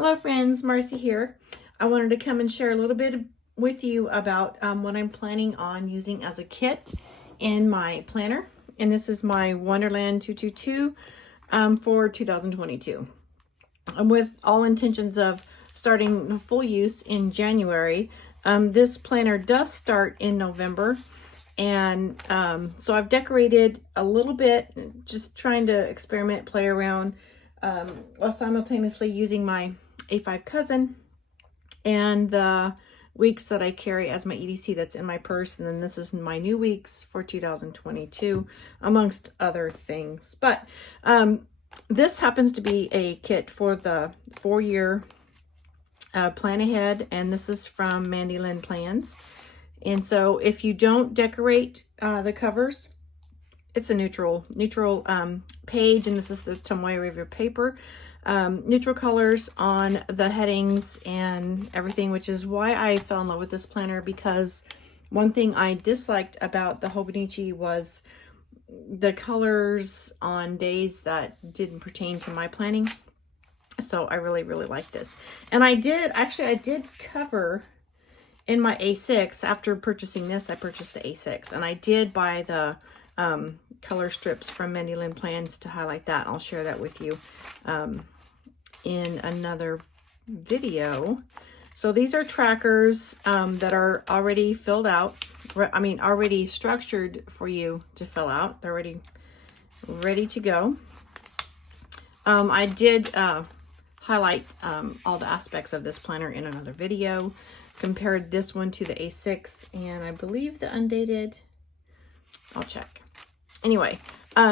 Hello friends, Marcy here. I wanted to come and share a little bit with you about what I'm planning on using as a kit in my planner. And this is my Wonderland222 for 2022. With all intentions of starting the full use in January. This planner does start in November. And so I've decorated a little bit, just trying to experiment, play around, while simultaneously using my A5 cousin and the weeks that I carry as my EDC that's in my purse. And then this is my new weeks for 2022, amongst other things. But this happens to be a kit for the 4-year plan ahead. And this is from MandyLynnPlans. And so if you don't decorate the covers, it's a neutral page, and this is the tomoe of your paper. Neutral colors on the headings and everything, which is why I fell in love with this planner, because one thing I disliked about the Hobonichi was the colors on days that didn't pertain to my planning. So I really like this. And I did cover in my A6. After purchasing this, I purchased the A6, and I did buy the color strips from MandyLynnPlans to highlight that. I'll share that with you in another video. So these are trackers that are already filled out. I mean, already structured for you to fill out. They're already ready to go. I did highlight all the aspects of this planner in another video. Compared this one to the A6, and I believe the undated, I'll check. Anyway,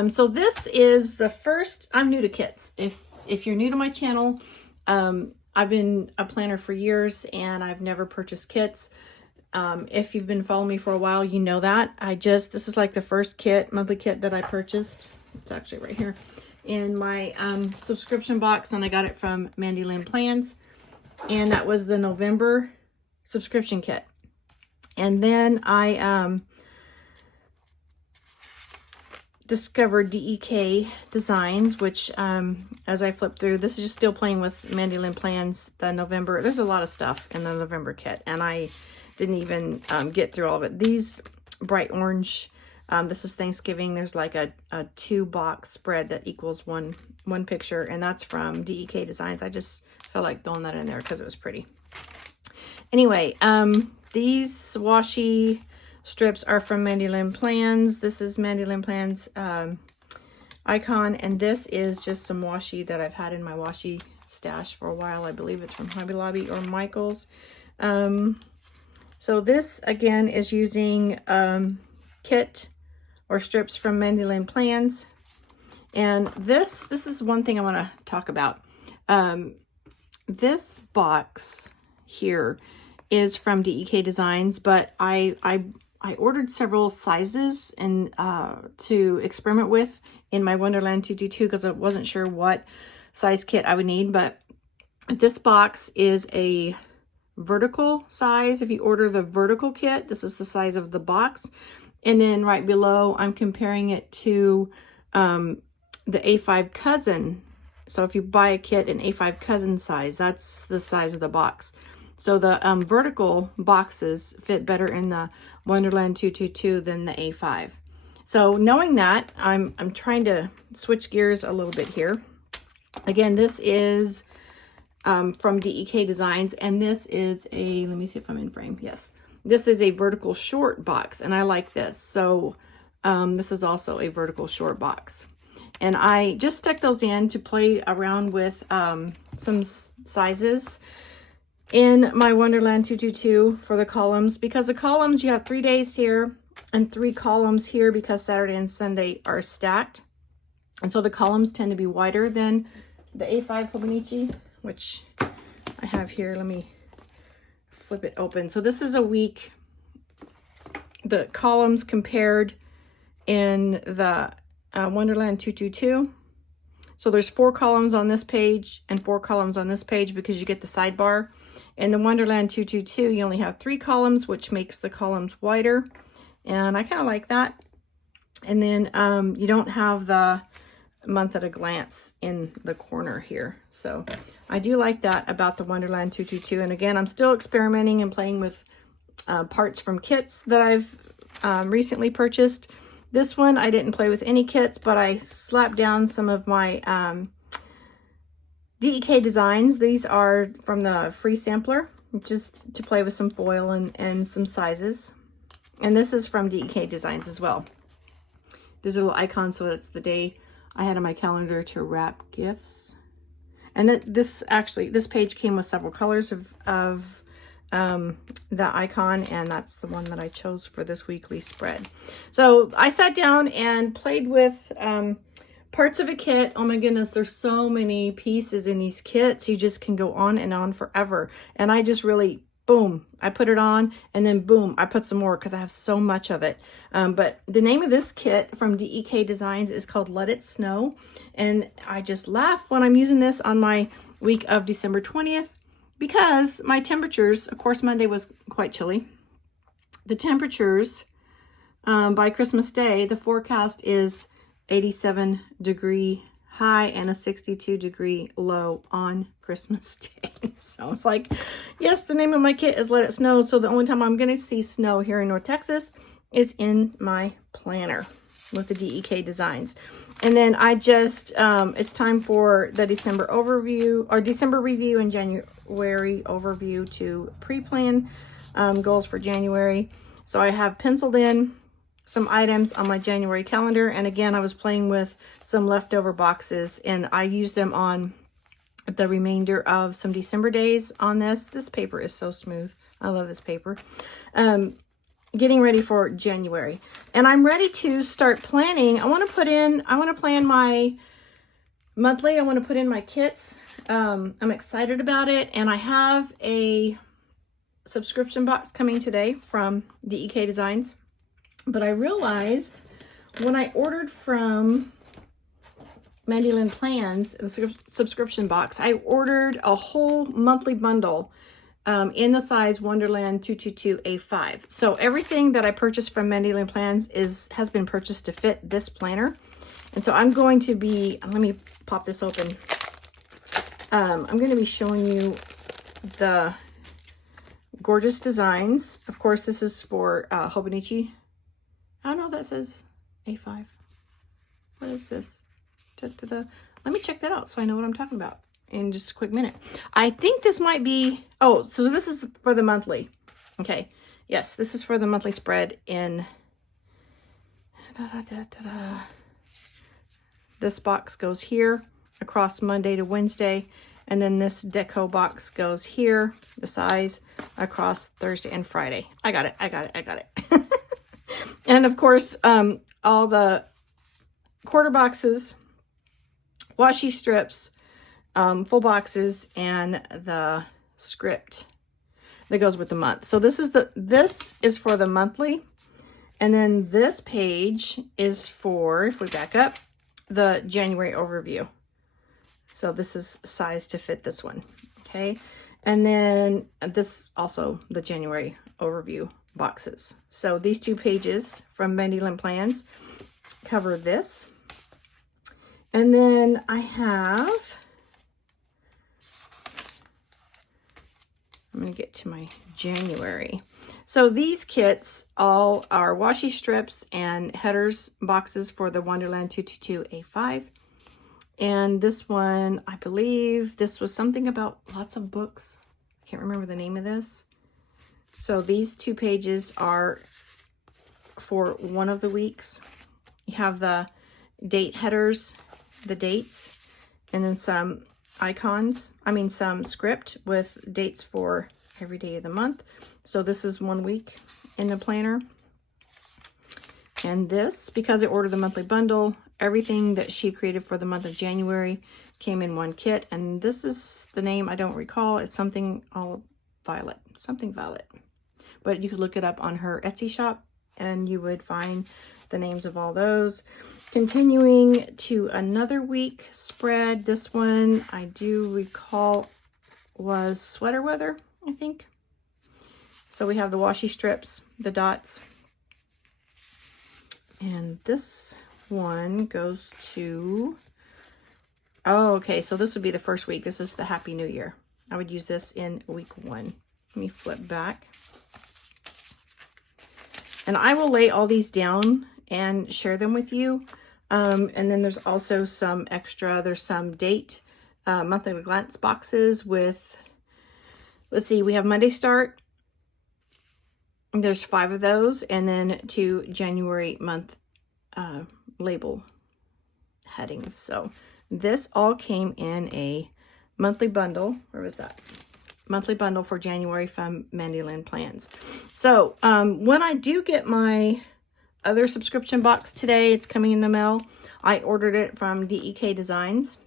so this is the first. I'm new to kits. If you're new to my channel, I've been a planner for years and I've never purchased kits. If you've been following me for a while, you know that. This is like the first monthly kit that I purchased. It's actually right here in my subscription box, and I got it from MandyLynnPlans, and that was the November subscription kit. And then I discovered DEK Designs, which as I flip through, this is just still playing with MandyLynnPlans, the November. There's a lot of stuff in the November kit, and I didn't even get through all of it. These bright orange, this is Thanksgiving. There's like a 2-box spread that equals one picture, and that's from DEK Designs. I just felt like throwing that in there because it was pretty. Anyway, these washi strips are from MandyLynnPlans. This is MandyLynnPlans icon, and this is just some washi that I've had in my washi stash for a while. I believe it's from Hobby Lobby or Michael's. So this again is using kit or strips from MandyLynnPlans, and this is one thing I want to talk about. This box here is from DEK Designs, but I ordered several sizes and to experiment with in my Wonderland222 because I wasn't sure what size kit I would need. But this box is a vertical size. If you order the vertical kit, this is the size of the box. And then right below, I'm comparing it to the A5 cousin. So if you buy a kit in A5 cousin size, that's the size of the box. So the vertical boxes fit better in the Wonderland222 than the A5. So knowing that, I'm trying to switch gears a little bit here. Again, this is from DEK Designs, and this is a, let me see if I'm in frame. Yes, this is a vertical short box, and I like this. So this is also a vertical short box. And I just stuck those in to play around with some sizes in my Wonderland222 for the columns, because the columns, you have 3 days here and 3 columns here because Saturday and Sunday are stacked. And so the columns tend to be wider than the A5 Hobonichi, which I have here. Let me flip it open. So this is a week, the columns compared in the Wonderland222. So there's 4 columns on this page and 4 columns on this page because you get the sidebar. In the Wonderland222, you only have 3 columns, which makes the columns wider. And I kind of like that. And then you don't have the month at a glance in the corner here. So I do like that about the Wonderland 222. And again, I'm still experimenting and playing with parts from kits that I've recently purchased. This one, I didn't play with any kits, but I slapped down some of my DEK designs. These are from the free sampler, just to play with some foil and some sizes. And this is from DEK Designs as well. There's a little icon, so it's the day I had on my calendar to wrap gifts. And this page came with several colors of the icon, and that's the one that I chose for this weekly spread. So I sat down and played with parts of a kit. Oh my goodness, there's so many pieces in these kits. You just can go on and on forever. And I just really, boom, I put it on, and then boom, I put some more because I have so much of it. But the name of this kit from DEK Designs is called Let It Snow. And I just laugh when I'm using this on my week of December 20th because my temperatures, of course, Monday was quite chilly. The temperatures by Christmas Day, the forecast is 87-degree high and a 62-degree low on Christmas Day. So it's like, yes, the name of my kit is Let It Snow. So the only time I'm going to see snow here in North Texas is in my planner with the DEK Designs. And then I just, it's time for the December overview, or December review and January overview to pre-plan goals for January. So I have penciled in some items on my January calendar. And again, I was playing with some leftover boxes, and I used them on the remainder of some December days on this. This paper is so smooth. I love this paper. Getting ready for January. And I'm ready to start planning. I want to plan my monthly. I want to put in my kits. I'm excited about it. And I have a subscription box coming today from DEK Designs. But I realized when I ordered from MandyLynnPlans, the subscription box, I ordered a whole monthly bundle in the size Wonderland 222 A5. So everything that I purchased from MandyLynnPlans has been purchased to fit this planner. And so I'm going to be, let me pop this open. I'm going to be showing you the gorgeous designs. Of course, this is for Hobonichi. I don't know if that says A5. What is this? Let me check that out so I know what I'm talking about in just a quick minute. I think this might be, oh, so this is for the monthly. Okay. Yes, this is for the monthly spread in, this box goes here across Monday to Wednesday. And then this deco box goes here, the size, across Thursday and Friday. I got it. And of course, all the quarter boxes, washi strips, full boxes, and the script that goes with the month. So this is for the monthly. And then this page is for, if we back up, the January overview. So this is sized to fit this one. Okay. And then this also the January overview boxes. So these two pages from MandyLynnPlans cover this. And then I have, I'm going to get to my January. So these kits all are washi strips and headers boxes for the Wonderland 222 A5. And this one, I believe this was something about lots of books. Can't remember the name of this. So these two pages are for one of the weeks. You have the date headers, the dates, and then some icons. Some script with dates for every day of the month. So this is 1 week in the planner. And this, because I ordered the monthly bundle, everything that she created for the month of January came in one kit. And this is the name, I don't recall. It's something violet. But you could look it up on her Etsy shop and you would find the names of all those. Continuing to another week spread. This one I do recall was sweater weather, I think. So we have the washi strips, the dots. And this one goes to Oh, okay. So this would be the first week. This is the Happy New Year. I would use this in week 1. Let me flip back. And I will lay all these down and share them with you. And then there's also some extra, there's some date monthly glance boxes with, let's see, we have Monday start. There's 5 of those, and then 2 January month label headings. So this all came in a monthly bundle. Where was that? Monthly bundle for January from MandyLynnPlans. So when I do get my other subscription box today, it's coming in the mail. I ordered it from DEK Designs,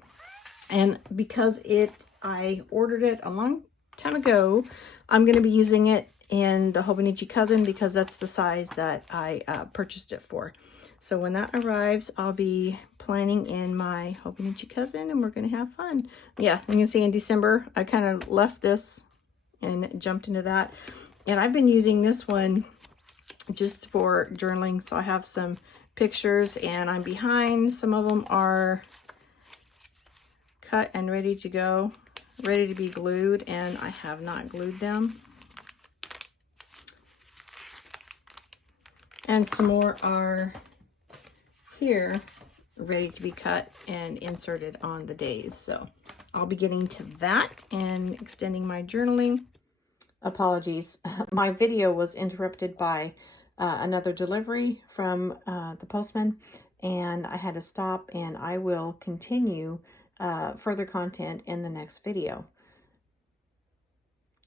and because I ordered it a long time ago, I'm going to be using it in the Hobonichi Cousin because that's the size that I purchased it for. So when that arrives, I'll be planning in my Hobonichi Cousin, and we're going to have fun. Yeah, you can see in December, I kind of left this and jumped into that. And I've been using this one just for journaling. So I have some pictures, and I'm behind. Some of them are cut and ready to go, ready to be glued, and I have not glued them. And some more are here ready to be cut and inserted on the days. So I'll be getting to that and extending my journaling. Apologies, my video was interrupted by another delivery from the postman, and I had to stop, and I will continue further content in the next video.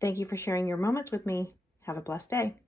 Thank you for sharing your moments with me. Have a blessed day.